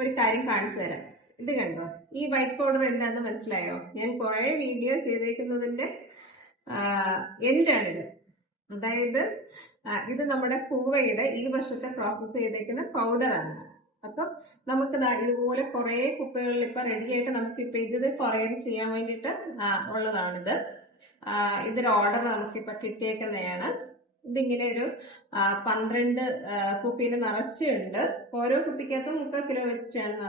ഒരു കാര്യം കാണിച്ചു തരാം. ഇത് കണ്ടോ, ഈ വൈറ്റ് പൗഡർ എന്താണെന്ന് മനസ്സിലായോ? ഞാൻ കുറെ വീഡിയോ ചെയ്തേക്കുന്നതിന്റെ എൻഡാണിത്. അതായത് ഇത് നമ്മുടെ കൂവയുടെ ഈ വർഷത്തെ പ്രോസസ് ചെയ്തേക്കുന്ന പൗഡറാണ്. അപ്പം നമുക്ക് ഇതുപോലെ കുറെ കുപ്പികളിൽ ഇപ്പൊ റെഡിയായിട്ട് നമുക്കിപ്പൊ ഇത് കൊറിയർ ചെയ്യാൻ വേണ്ടിയിട്ട് ഉള്ളതാണിത്. ഇതൊരു ഓർഡർ നമുക്കിപ്പൊ കിട്ടിയേക്കുന്നതാണ്. ഇതിങ്ങനെ ഒരു 12 കുപ്പിയിൽ നിറച്ചുണ്ട്. ഓരോ കുപ്പിക്കകത്തും 3 കിലോ വെച്ചിട്ടാണ്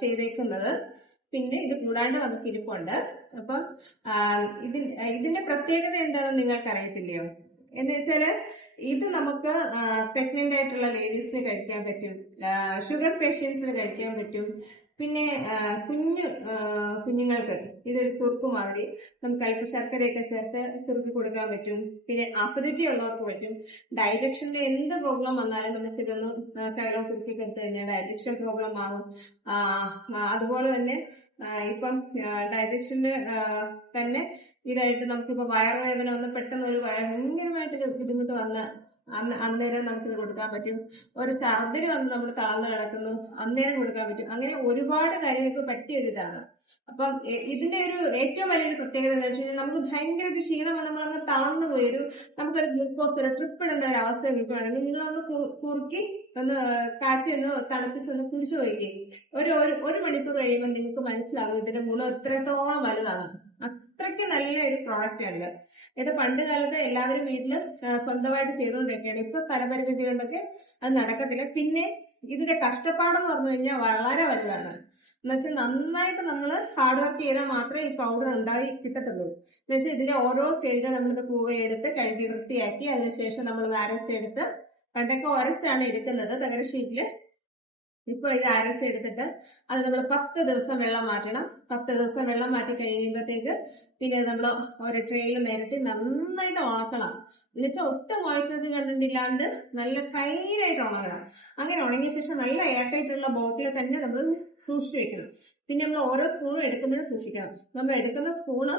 ചെയ്തേക്കുന്നത്. പിന്നെ ഇത് കൂടാണ്ട് നമുക്ക് ഇരിപ്പുണ്ട്. അപ്പം ഇതിന്റെ പ്രത്യേകത എന്താണെന്ന് നിങ്ങൾക്ക് അറിയത്തില്ലയോ? എന്ന് വെച്ചാല് ഇത് നമുക്ക് പ്രഗ്നന്റ് ആയിട്ടുള്ള ലേഡീസിന് കഴിക്കാൻ പറ്റും, ഷുഗർ പേഷ്യൻസിന് കഴിക്കാൻ പറ്റും. പിന്നെ കുഞ്ഞുങ്ങൾക്ക് ഇതൊരു കുറുക്ക് മാതിരി നമുക്ക് അല്പം ശർക്കരയൊക്കെ ചേർത്ത് കുറുക്കി കൊടുക്കാൻ പറ്റും. പിന്നെ അസിഡിറ്റി ഉള്ളവർക്ക് പറ്റും. ഡൈജക്ഷന്റെ എന്ത് പ്രോബ്ലം വന്നാലും നമുക്ക് ഇതൊന്ന് ശകലം കുറുക്കി കൊടുത്തു കഴിഞ്ഞാൽ ഡൈജക്ഷൻ പ്രോബ്ലം മാറും. അതുപോലെ തന്നെ ഇപ്പം ഡൈജക്ഷന്റെ തന്നെ ഇതായിട്ട് നമുക്കിപ്പോ വയറുവേദന വന്ന് പെട്ടെന്ന് ഒരു ഭയങ്കരമായിട്ടൊരു ബുദ്ധിമുട്ട് വന്ന് അന്നേരം നമുക്കിത് കൊടുക്കാൻ പറ്റും. ഒരു ഛർദിന് വന്ന് നമ്മൾ തളർന്ന് കിടക്കുന്നു, അന്നേരം കൊടുക്കാൻ പറ്റും. അങ്ങനെ ഒരുപാട് കാര്യങ്ങൾക്ക് പറ്റിയൊരിതാണ്. അപ്പം ഇതിന്റെ ഒരു ഏറ്റവും വലിയൊരു പ്രത്യേകത എന്താ വെച്ച് കഴിഞ്ഞാൽ നമുക്ക് ഭയങ്കര ക്ഷീണം വന്ന് നമ്മളങ്ങ് തളർന്നു പോയൊരു നമുക്കൊരു ഗ്ലൂക്കോസ് ട്രിപ്പ് ഇടേണ്ട ഒരു അവസ്ഥ നിൽക്കുകയാണെങ്കിൽ നിങ്ങളൊന്ന് കുറുക്കി ഒന്ന് കാച്ചി ഒന്ന് തണുപ്പിച്ച് ഒന്ന് കുടിച്ചു പോയിക്കേ. ഒരു മണിക്കൂർ കഴിയുമ്പോൾ നിങ്ങൾക്ക് മനസ്സിലാകും ഇതിന്റെ ഗുണം എത്രത്തോളം വലുതാണ്. അത്രയ്ക്ക് നല്ല ഒരു പ്രോഡക്റ്റ് ആണിത്. ഇത് പണ്ട് കാലത്ത് എല്ലാവരും വീട്ടില് സ്വന്തമായിട്ട് ചെയ്തുകൊണ്ടിരിക്കുകയാണ്. ഇപ്പൊ സ്ഥലപരിമിതി കൊണ്ടൊക്കെ അത് നടക്കത്തില്ല. പിന്നെ ഇതിന്റെ കഷ്ടപ്പാടെന്ന് പറഞ്ഞു കഴിഞ്ഞാൽ വളരെ വലുതാണ്. എന്നുവെച്ചാൽ നന്നായിട്ട് നമ്മൾ ഹാർഡ് വർക്ക് ചെയ്താൽ മാത്രമേ ഈ പൗഡർ ഉണ്ടായി കിട്ടത്തുള്ളൂ. എന്നുവെച്ചാൽ ഇതിന്റെ ഓരോ സ്റ്റേജിലും നമ്മളിത് കൂവയെടുത്ത് കഴുകി വൃത്തിയാക്കി അതിനുശേഷം നമ്മൾ അരച്ചെടുത്ത്, പണ്ടൊക്കെ ഉരച്ചാണ് എടുക്കുന്നത് തകര ഷീറ്റില്. ഇപ്പൊ ഇത് അരച്ചെടുത്തിട്ട് അത് നമ്മൾ 10 ദിവസം വെള്ളം മാറ്റണം. 10 ദിവസം വെള്ളം മാറ്റി കഴിയുമ്പോഴത്തേക്ക് പിന്നെ നമ്മൾ ഒരു ട്രെയിൽ നിരത്തി നന്നായിട്ട് ഉണക്കണം. എന്നുവെച്ചാൽ ഒട്ടും മോയ്സ്ചറൈസിങ് കണ്ടന്റ് ഇല്ലാണ്ട് നല്ല ഫൈനായിട്ട് ഉണങ്ങണം. അങ്ങനെ ഉണങ്ങിയ ശേഷം നല്ല എയർടൈറ്റുള്ള ബോട്ടിൽ തന്നെ നമ്മൾ സൂക്ഷിച്ചു വെക്കണം. പിന്നെ നമ്മൾ ഓരോ സ്പൂണും എടുക്കുമ്പോഴും സൂക്ഷിക്കണം. നമ്മൾ എടുക്കുന്ന സ്പൂണ്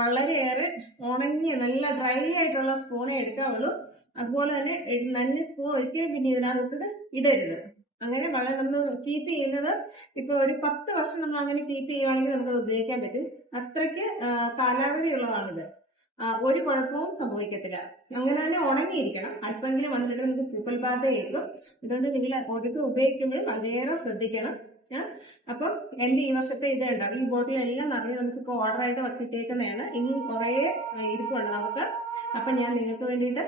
വളരെയേറെ ഉണങ്ങിയ നല്ല ഡ്രൈ ആയിട്ടുള്ള സ്പൂണേ എടുക്കാവുള്ളൂ. അതുപോലെ തന്നെ നന്ദി സ്പൂൺ ഒരിക്കലും പിന്നെ ഇതിനകത്ത് ഇടരുത്. അങ്ങനെ വളരെ നമ്മൾ കീപ്പ് ചെയ്യുന്നത് ഇപ്പൊ ഒരു 10 വർഷം നമ്മൾ അങ്ങനെ കീപ്പ് ചെയ്യുവാണെങ്കിൽ നമുക്കത് ഉപയോഗിക്കാൻ പറ്റും. അത്രയ്ക്ക് കാലാവധി ഉള്ളതാണിത്. ഒരു കുഴപ്പവും സംഭവിക്കത്തില്ല. അങ്ങനെ തന്നെ ഉണങ്ങിയിരിക്കണം. അല്പമെങ്കിലും വന്നിട്ട് നമുക്ക് പൂപ്പൽ ബാധ കേൾക്കും. അതുകൊണ്ട് നിങ്ങൾ ഓരോരുത്തർ ഉപയോഗിക്കുമ്പോഴും വളരെയേറെ ശ്രദ്ധിക്കണം. അപ്പം എന്റെ ഈ വർഷത്തെ ഇത് ഉണ്ടാവും. ഈ ബോട്ടിലെല്ലാം നിറയെ നമുക്കിപ്പോ ഓർഡർ ആയിട്ട് കിട്ടിയേക്കുന്നതാണ്. ഇനി കുറെ ഇരിപ്പുണ്ട് നമുക്ക്. അപ്പൊ ഞാൻ നിങ്ങൾക്ക് വേണ്ടിയിട്ട്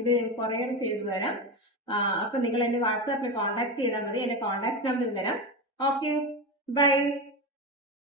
ഇത് കൊറിയർ ചെയ്തു തരാം. അപ്പൊ നിങ്ങൾ എന്നെ വാട്സാപ്പിൽ കോൺടാക്ട് ചെയ്താൽ മതി. എന്റെ കോൺടാക്ട് നമ്പർ തരാം. Okay, by.